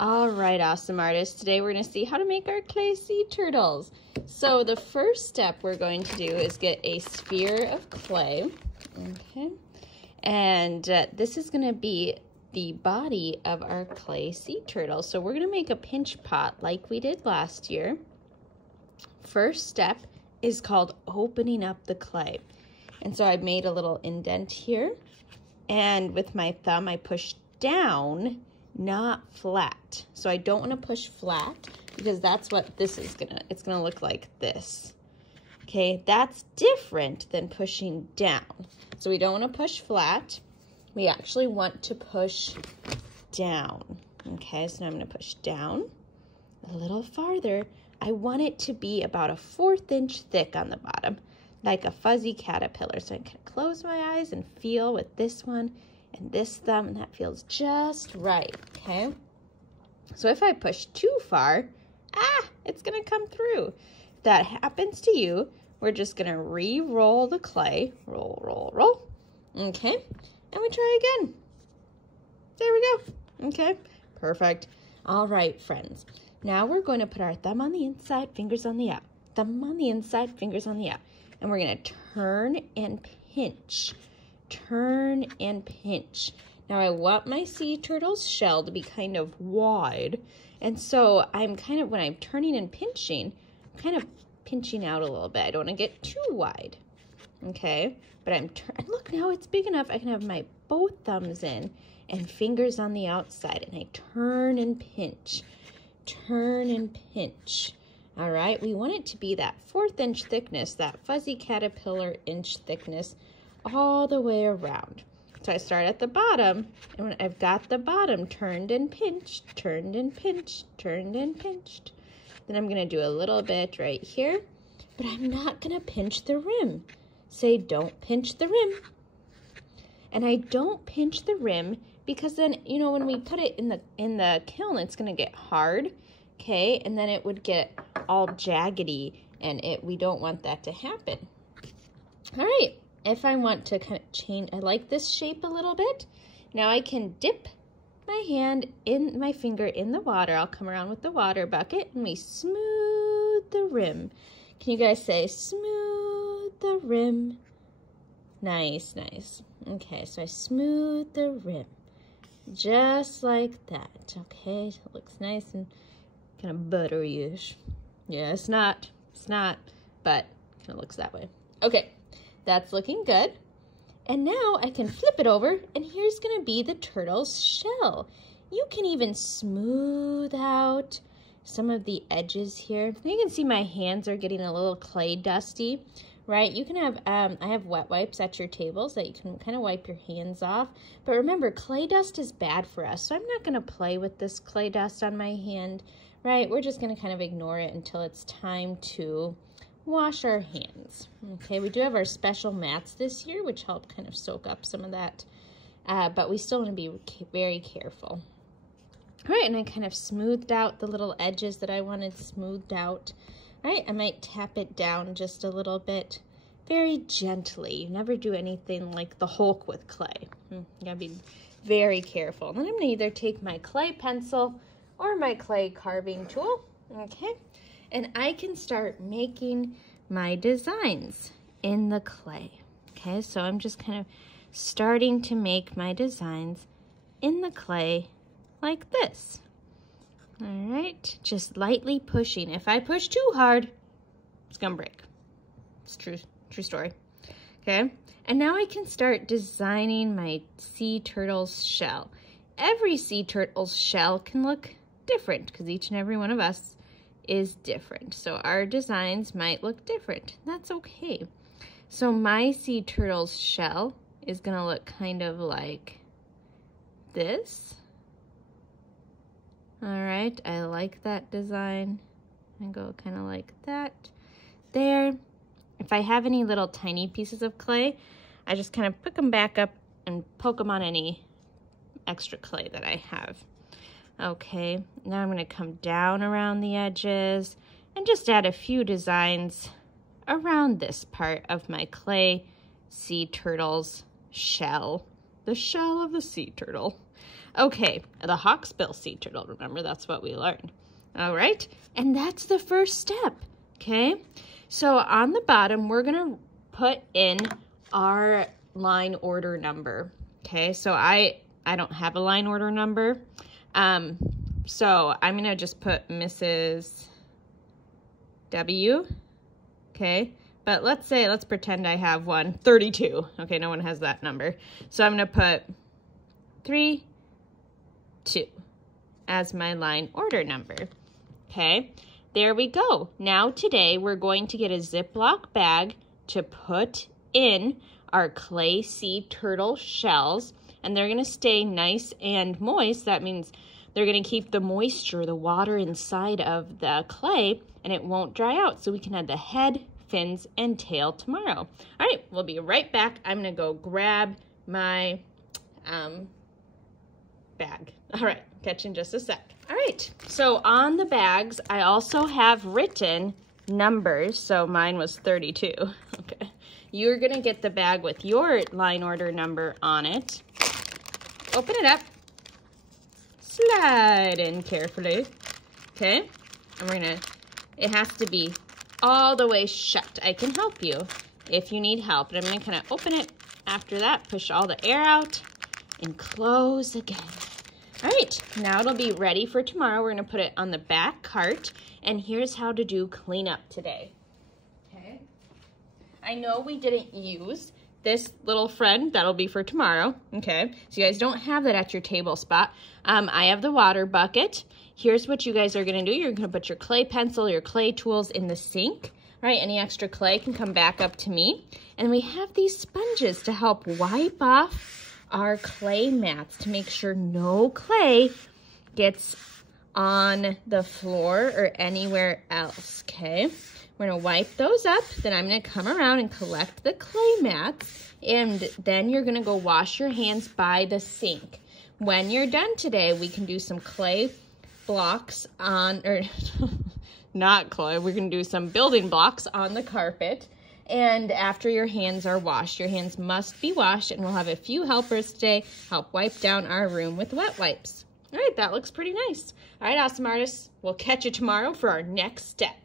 All right, awesome artists. Today we're going to see how to make our clay sea turtles. So the first step we're going to do is get a sphere of clay. Okay. And this is going to be the body of our clay sea turtle. So we're going to make a pinch pot like we did last year. First step is called opening up the clay. And so I made a little indent here. And with my thumb, I push down, not flat. So I don't want to push flat because that's what this is it's gonna look like this. Okay, that's different than pushing down. So we don't want to push flat. We actually want to push down. Okay, so now I'm gonna push down a little farther. I want it to be about a 1/4 inch thick on the bottom, like a fuzzy caterpillar. So I can close my eyes and feel with this one and this thumb, and that feels just right, okay? So if I push too far, it's gonna come through. If that happens to you, we're just gonna re-roll the clay, roll, roll, roll, okay? And we try again. There we go, okay? Perfect. All right, friends. Now we're going to put our thumb on the inside, fingers on the out. Thumb on the inside, fingers on the out. And we're gonna turn and pinch. Turn and pinch. Now I want my sea turtle's shell to be kind of wide. And so I'm kind of, when I'm turning and pinching, I'm kind of pinching out a little bit. I don't want to get too wide. Okay, but look, now it's big enough. I can have my both thumbs in and fingers on the outside. And I turn and pinch. Turn and pinch. All right, we want it to be that 1/4 inch thickness, that fuzzy caterpillar inch thickness, all the way around. So I start at the bottom, and when I've got the bottom turned and pinched, turned and pinched, turned and pinched, then I'm gonna do a little bit right here, but I'm not gonna pinch the rim. Say, don't pinch the rim. And I don't pinch the rim because then, you know, when we put it in the kiln, it's gonna get hard, okay? And then it would get all jaggedy, and we don't want that to happen. All right. If I want to kind of change, I like this shape a little bit. Now I can dip my finger in the water. I'll come around with the water bucket and we smooth the rim. Can you guys say smooth the rim? Nice, nice. Okay, so I smooth the rim just like that. Okay, so it looks nice and kind of buttery-ish. Yeah, it's not, but kind of looks that way. Okay. That's looking good. And now I can flip it over, and here's gonna be the turtle's shell. You can even smooth out some of the edges here. You can see my hands are getting a little clay dusty, right? You can have, I have wet wipes at your table so that you can kind of wipe your hands off. But remember, clay dust is bad for us, so I'm not gonna play with this clay dust on my hand, right? We're just gonna kind of ignore it until it's time to wash our hands. Okay, we do have our special mats this year, which help kind of soak up some of that, but we still want to be very careful. All right, and I kind of smoothed out the little edges that I wanted smoothed out. All right, I might tap it down just a little bit, very gently. You never do anything like the Hulk with clay. You gotta be very careful. And then I'm gonna either take my clay pencil or my clay carving tool, okay? And I can start making my designs in the clay. Okay, so I'm just kind of starting to make my designs in the clay like this. All right, just lightly pushing. If I push too hard, it's gonna break. It's true story. Okay, and now I can start designing my sea turtle's shell. Every sea turtle's shell can look different because each and every one of us is different. So our designs might look different. That's okay. So my sea turtle's shell is gonna look kind of like this. All right, I like that design. And go kind of like that there. If I have any little tiny pieces of clay, I just kind of pick them back up and poke them on any extra clay that I have. Okay, now I'm going to come down around the edges and just add a few designs around this part of my clay sea turtle's shell. The shell of the sea turtle. Okay, the hawksbill sea turtle, remember, that's what we learned. All right, and that's the first step, okay? So on the bottom, we're gonna put in our line order number, okay? So I don't have a line order number, so I'm gonna just put Mrs. W, okay? But let's pretend I have one, 32. Okay, no one has that number. So I'm gonna put 3, 2 as my line order number. Okay, there we go. Now today we're going to get a Ziploc bag to put in our clay sea turtle shells, and they're gonna stay nice and moist. That means they're gonna keep the moisture, the water inside of the clay, and it won't dry out, so we can add the head, fins, and tail tomorrow. All right, we'll be right back. I'm gonna go grab my bag. All right, catch you in just a sec. All right, so on the bags, I also have written numbers. So mine was 32, okay. You're gonna get the bag with your line order number on it. Open it up, slide in carefully, okay? And it has to be all the way shut. I can help you if you need help. And I'm gonna kind of open it after that, push all the air out, and close again. All right, now it'll be ready for tomorrow. We're gonna put it on the back cart, and here's how to do cleanup today. Okay, I know we didn't use this little friend. That'll be for tomorrow, okay? So you guys don't have that at your table spot. I have the water bucket. Here's what you guys are gonna do. You're gonna put your clay pencil, your clay tools in the sink. All right, any extra clay can come back up to me. And we have these sponges to help wipe off our clay mats to make sure no clay gets on the floor or anywhere else, okay? We're gonna wipe those up, then I'm gonna come around and collect the clay mats, and then you're gonna go wash your hands by the sink. When you're done today, we can do some clay blocks on, or not clay, we're gonna do some building blocks on the carpet. And after your hands are washed, your hands must be washed, and we'll have a few helpers today help wipe down our room with wet wipes. All right, that looks pretty nice. All right, awesome artists, we'll catch you tomorrow for our next step.